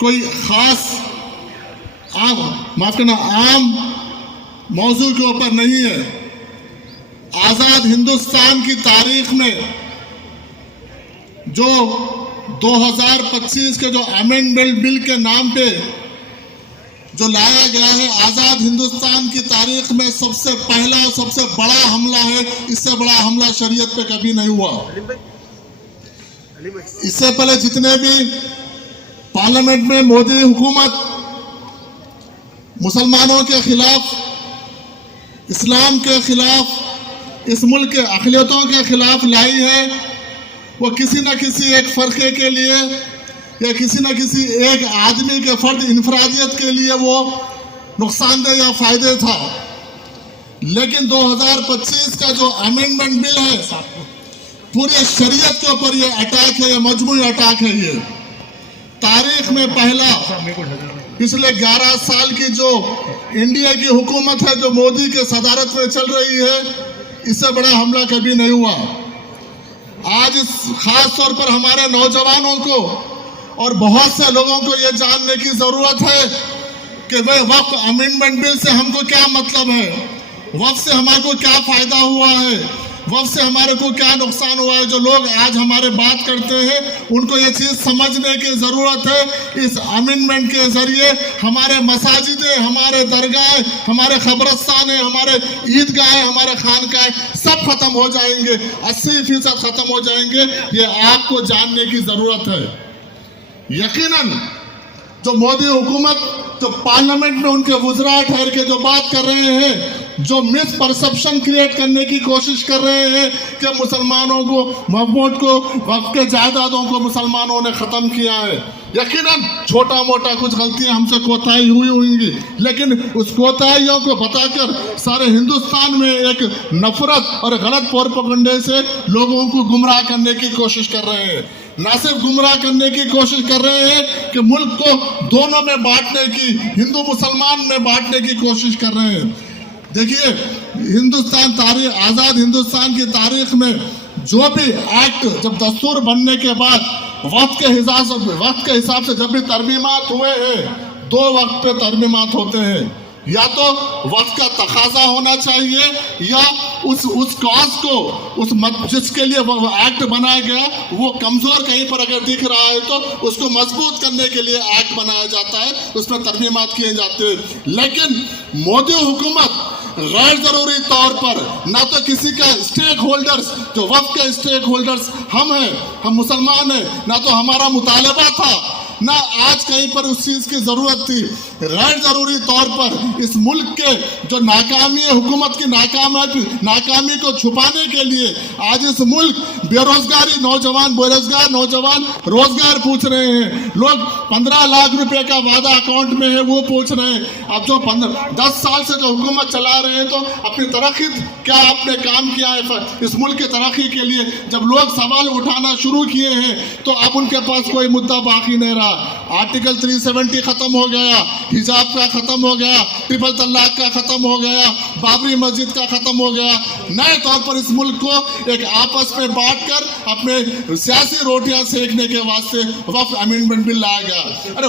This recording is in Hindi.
कोई खास आम मौजू के ऊपर नहीं है। आज़ाद हिंदुस्तान की तारीख में जो 2025 के जो अमेंडमेंट बिल के नाम पे जो लाया गया है, आज़ाद हिंदुस्तान की तारीख में सबसे पहला और सबसे बड़ा हमला है। इससे बड़ा हमला शरीयत पे कभी नहीं हुआ। इससे पहले जितने भी पार्लियामेंट में मोदी हुकूमत मुसलमानों के खिलाफ, इस्लाम के खिलाफ, इस मुल्क के अक़लियतों के खिलाफ लाई है, वो किसी न किसी एक फ़र्क़े के लिए या किसी न किसी एक आदमी के फर्द इनफरादियत के लिए वो नुकसानदेह या फ़ायदे था। लेकिन 2025 का जो अमेंडमेंट बिल है, पूरे शरीयत के ऊपर ये अटैक है, ये मजमूई अटैक है। ये तारीख में पहला, पिछले 11 साल की जो इंडिया की हुकूमत है, जो मोदी के सदारत में चल रही है, इससे बड़ा हमला कभी नहीं हुआ। आज इस खास तौर पर हमारे नौजवानों को और बहुत से लोगों को ये जानने की जरूरत है कि वह वक्फ अमेंडमेंट बिल से हमको क्या मतलब है, वक्फ से हमारे को क्या फायदा हुआ है, वक्फ से हमारे को क्या नुकसान हुआ है। जो लोग आज हमारे बात करते हैं, उनको ये चीज़ समझने की ज़रूरत है। इस अमेंडमेंट के ज़रिए हमारे मसाजिदें, हमारे दरगाह, हमारे खबरस्तान, हमारे ईदगाह, हमारे खानकाह सब खत्म हो जाएंगे, 80% खत्म हो जाएंगे। ये आपको जानने की ज़रूरत है। यकीनन जो मोदी हुकूमत, जो पार्लियामेंट में उनके वज़रा ठहर के जो बात कर रहे हैं, जो मिस परसेप्शन क्रिएट करने की कोशिश कर रहे हैं कि मुसलमानों को, महबूद को, वक्फ के जायदादों को मुसलमानों ने ख़त्म किया है। यकीनन छोटा मोटा कुछ गलतियां हमसे कोताही हुई होंगी, लेकिन उस कोताहियों को बताकर सारे हिंदुस्तान में एक नफरत और गलत प्रोपेगेंडे से लोगों को गुमराह करने की कोशिश कर रहे हैं। ना सिर्फ गुमराह करने की कोशिश कर रहे हैं कि मुल्क को दोनों में बांटने की, हिंदू मुसलमान में बांटने की कोशिश कर रहे हैं। देखिए, हिंदुस्तान तारीख, आज़ाद हिंदुस्तान की तारीख में जो भी एक्ट, जब दस्तूर बनने के बाद वक्त के हिसाब से जब भी तरमीमात हुए हैं, 2 वक्त पे तरमीमात होते हैं। या तो वक्त का तकाजा होना चाहिए, या उस कॉज को, उस जिसके लिए वो एक्ट बनाया गया, वो कमज़ोर कहीं पर अगर दिख रहा है तो उसको मजबूत करने के लिए एक्ट बनाया जाता है, उसमें तरमीमात किए जाते हैं। लेकिन मोदी हुकूमत गैर ज़रूरी तौर पर ना तो किसी का स्टेक होल्डर्स, जो वक्फ के स्टेक होल्डर्स हम हैं, हम मुसलमान हैं, ना तो हमारा मुतालबा था, ना आज कहीं पर उस चीज़ की ज़रूरत थी। गैर ज़रूरी तौर पर इस मुल्क के जो नाकामी है, हुकूमत की नाकामी को छुपाने के लिए आज इस मुल्क बेरोजगारी, बेरोजगार नौजवान रोजगार पूछ रहे हैं। लोग 15 लाख रुपए का वादा अकाउंट में है, वो पूछ रहे हैं। अब जो 10 साल से जो हुकूमत चला रहे हैं, तो अपनी तरक्की क्या आपने काम किया है इस मुल्क की तरक्की के लिए? जब लोग सवाल उठाना शुरू किए हैं, तो अब उनके पास कोई मुद्दा बाकी नहीं रहा। आर्टिकल 370 खत्म हो गया, हिजाब का खत्म हो गया, ट्रिपल तलाक का खत्म हो गया, बाबरी मस्जिद का खत्म हो गया। नए तौर पर इस मुल्क को एक आपस में बांटकर अपने सियासी रोटियां सेकने के वास्ते वक्फ अमेंडमेंट बिल लाया गया। अरे